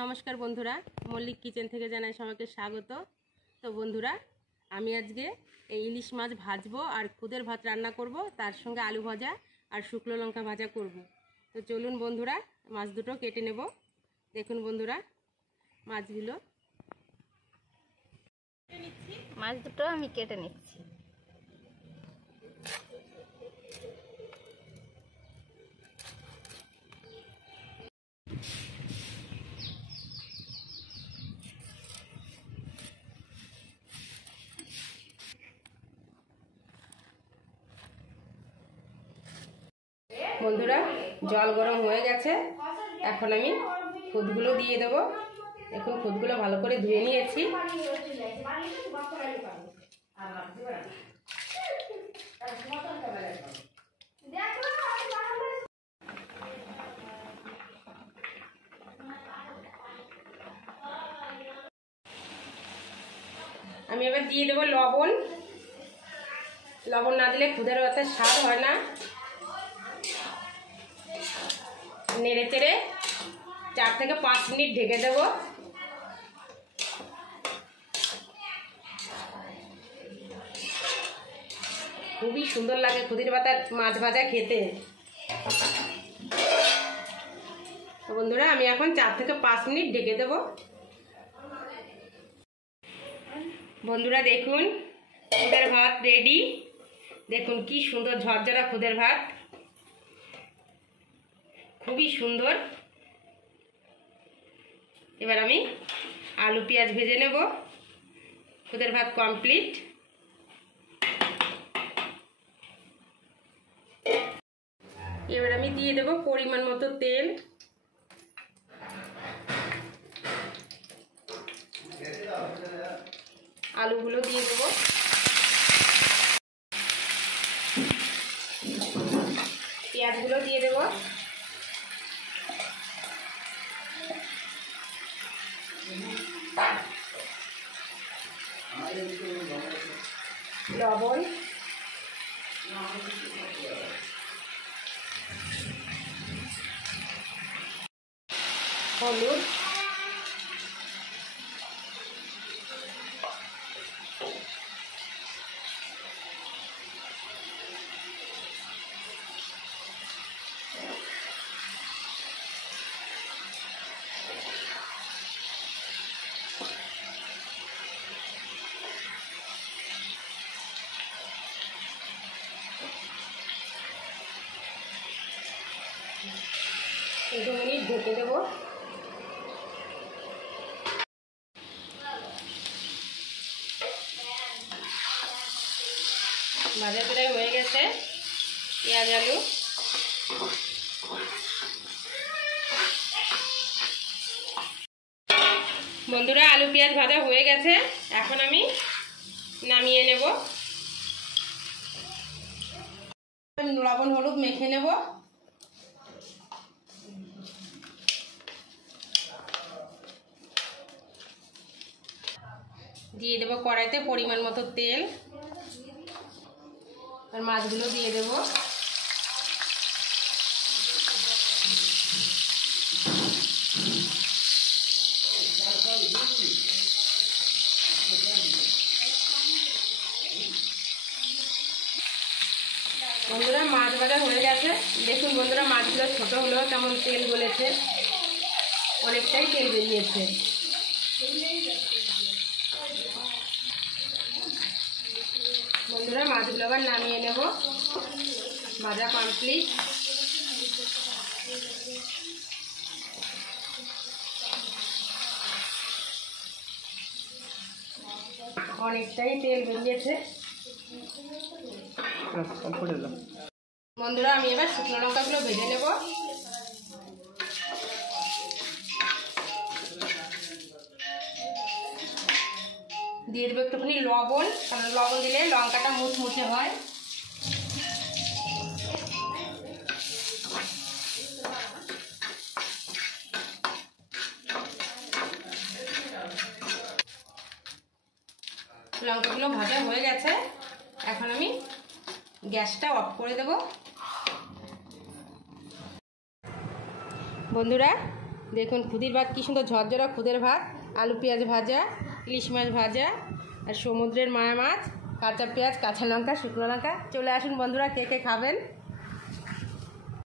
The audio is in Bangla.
নমস্কার বন্ধুরা, মল্লিক কিচেন থেকে জানাই সবাইকে স্বাগত। তো বন্ধুরা, আমি আজকে এই ইলিশ মাছ ভাজবো আর খুদের ভাত রান্না করব, তার সঙ্গে আলু ভাজা আর শুকনো লঙ্কা ভাজা করব। তো চলুন বন্ধুরা, মাছ দুটো কেটে নেব। দেখুন বন্ধুরা, মাছ দুটো আমি কেটে নিচ্ছি। বন্ধুরা, জল গরম হয়ে গেছে, এখন আমি খুদগুলো দিয়ে দেবো। দেখুন, খুদগুলো ভালো করে ধুয়ে নিয়েছি। আমি এবার দিয়ে দেবো লবণ। লবণ না দিলে খুদের ভাতের স্বাদ হয় না। নেড়ে চেড়ে 4 থেকে 5 মিনিট ঢেকে দেব। খুবই সুন্দর লাগে খুদের ভাত আর মাছ ভাজা খেতে। তো বন্ধুরা, আমি এখন 4 থেকে 5 মিনিট ঢেকে দেব। বন্ধুরা দেখুন, খুদের ভাত রেডি। দেখুন কি সুন্দর ঝরঝরা খুদের ভাত, খুবই সুন্দর। এবার আমি আলু পেঁয়াজ ভেজে নেব। খুদের ভাত কমপ্লিট। এবার আমি দিয়ে দেব পরিমাণ মতো তেল। আলুগুলো দিয়ে দেব। পেঁয়াজগুলো দিয়ে দেব। লবণ, হলুদ, একটু মিনিট ঢেকে দেব। ভাজা প্রায় হয়ে গেছে। পেঁয়াজ আলু বন্ধুরা, আলু পেঁয়াজ ভাজা হয়ে গেছে, এখন আমি নামিয়ে নেব। লবণ হলুদ মেখে নেব। দিয়ে দেব কড়াইতে পরিমাণ মতো তেল, আর মাছগুলো দিয়ে দেব। বন্ধুরা, মাছ ভাজা হয়ে গেছে। দেখুন বন্ধুরা, মাছগুলো ছোট হলেও কেমন তেল গলেছে, অনেকটাই তেল বেরিয়েছে। বন্ধুরা, মাছগুলো আবার নামিয়ে নেব। ভাজা কমপ্লিট। অনেকটাই তেল বেরিয়েছে। বন্ধুরা, আমি এবার শুকনো লঙ্কাগুলো ভেজে নেব। দিয়ে দেবো একটুখানি লবণ, কারণ লবণ দিলে লঙ্কাটা মুচমুচে হয়। লঙ্কাগুলো ভাজা হয়ে গেছে, এখন আমি গ্যাসটা অফ করে দেব। বন্ধুরা, দেখুন খুদের ভাত কী সুন্দর ঝরঝরা খুদের ভাত, আলু পেঁয়াজ ভাজা, ইলিশ মাছ ভাজা আর সমুদ্রের মায়া মাছ, কাঁচা পেঁয়াজ, কাঁচা লঙ্কা, শুকনো লঙ্কা। চলে আসুন বন্ধুরা, কে কে খাবেন।